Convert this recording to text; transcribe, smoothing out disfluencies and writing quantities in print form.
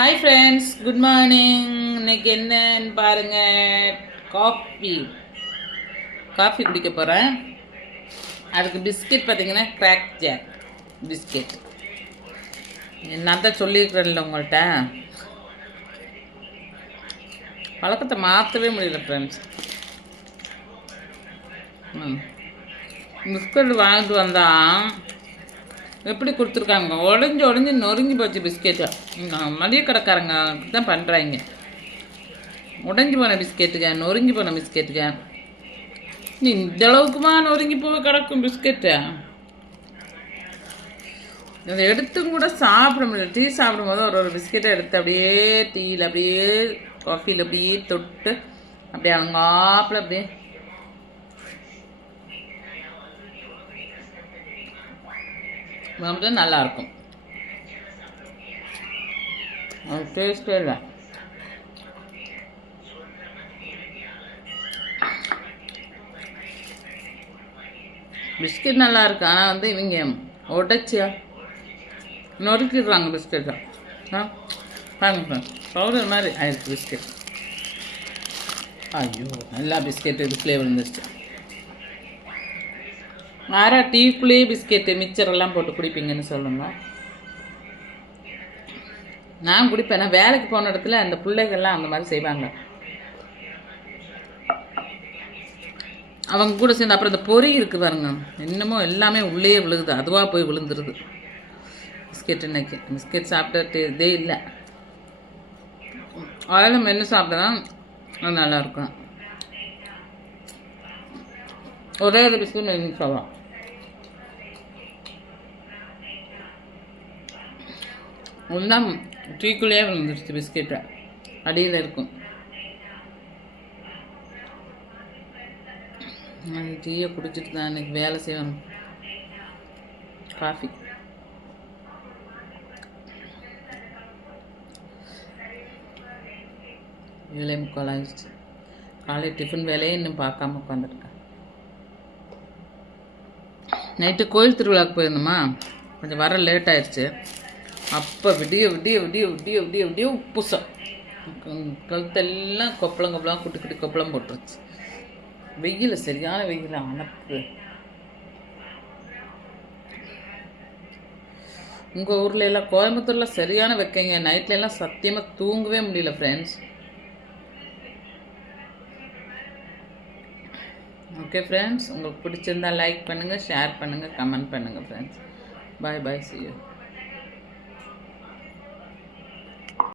Hi friends, good morning. இன்னைக்கு என்னன்னு பாருங்க. காஃபி காஃபி குடிக்க போகிறேன். அதுக்கு பிஸ்கெட் பார்த்தீங்கன்னா கிராக் ஜாக் பிஸ்கெட். நான் தான் சொல்லியிருக்கிறேன்ல உங்கள்கிட்ட, பழக்கத்தை மாற்றவே முடியல ஃப்ரெண்ட்ஸ். பிஸ்கட் வாங்கிட்டு வந்தால் எப்படி கொடுத்துருக்காங்க, உடஞ்சி நொறுங்கி போச்சு பிஸ்கெட்டு. மளிகை கடைக்காரங்க தான் பண்ணுறாங்க. உடஞ்சி போன பிஸ்கெட்டுங்க, நொறுங்கி போன பிஸ்கெட்டுங்க. நீ இந்த அளவுக்குமா நொறுங்கி போக கிடக்கும் பிஸ்கெட்டு? அதை எடுத்தும் கூட சாப்பிட முடியல. டீ சாப்பிடும்போது ஒரு பிஸ்கெட்டை எடுத்து அப்படியே டீயில் அப்படியே காஃபியில் அப்படியே தொட்டு அப்படியே அலங்காப்பில் அப்படியே நமக்கு நல்லாயிருக்கும். அது டேஸ்ட்டே இல்லை. பிஸ்கெட் நல்லா இருக்கு, ஆனால் வந்து இவங்க உடச்சியா நொறுக்கிடுறாங்க பிஸ்கெட்டை. பாருங்க, பவுடர் மாதிரி ஆயிடுச்சு பிஸ்கெட். ஐயோ, நல்லா பிஸ்கெட் இதுக்குள்ளே விழுந்துருச்சு. யாரா டீக்குள்ளேயே பிஸ்கெட்டு மிக்சரெல்லாம் போட்டு குடிப்பீங்கன்னு சொல்லுங்க. நான் குடிப்பேன். நான் வேலைக்கு போன இடத்துல அந்த பிள்ளைகள்லாம் அந்த மாதிரி செய்வாங்க. அவங்க கூட சேர்ந்து அப்புறம் இந்த பொறி இருக்குது பாருங்க, இன்னமும் எல்லாமே உள்ளே விழுகுது, அதுவாக போய் விழுந்துருது பிஸ்கெட். இன்னைக்கு பிஸ்கெட் சாப்பிட்டு இதே இல்லை. அதில் மென்று சாப்பிட்டா அது நல்லாயிருக்கும். ஒரே ஒரு பிஸ்கெட் மென்று சாப்பிடலாம். ஒன்றா டீக்குள்ளேயே விழுந்துருச்சு பிஸ்கெட்டை, அடியில் இருக்கும். டீயை குடிச்சிட்டு தான் இன்னைக்கு வேலை செய்யணும். காஃபி 7:45 ஆயிடுச்சு. காலை டிஃபன் வேலையே இன்னும் பார்க்காம உட்காந்துருக்கேன். நைட்டு கோயில் திருவிழாவுக்கு போயிருந்தோமா, கொஞ்சம் வர லேட் ஆயிடுச்சு. அப்போ விடிய விடிய விடிய விடிய விடிய விடிய உப்புசம் கழுத்தெல்லாம் கொப்பளம் குட்டி குட்டி கொப்பளம் போட்டுருச்சு. வெயில், சரியான வெயில், அனுப்பு. உங்கள் ஊரில் எல்லாம், கோயம்புத்தூரில் சரியான வைக்கங்க. நைட்ல எல்லாம் சத்தியமாக தூங்கவே முடியல ஃப்ரெண்ட்ஸ். ஓகே ஃப்ரெண்ட்ஸ், உங்களுக்கு பிடிச்சிருந்தா லைக் பண்ணுங்கள், ஷேர் பண்ணுங்கள், கமெண்ட் பண்ணுங்கள் friends. Bye bye, see you.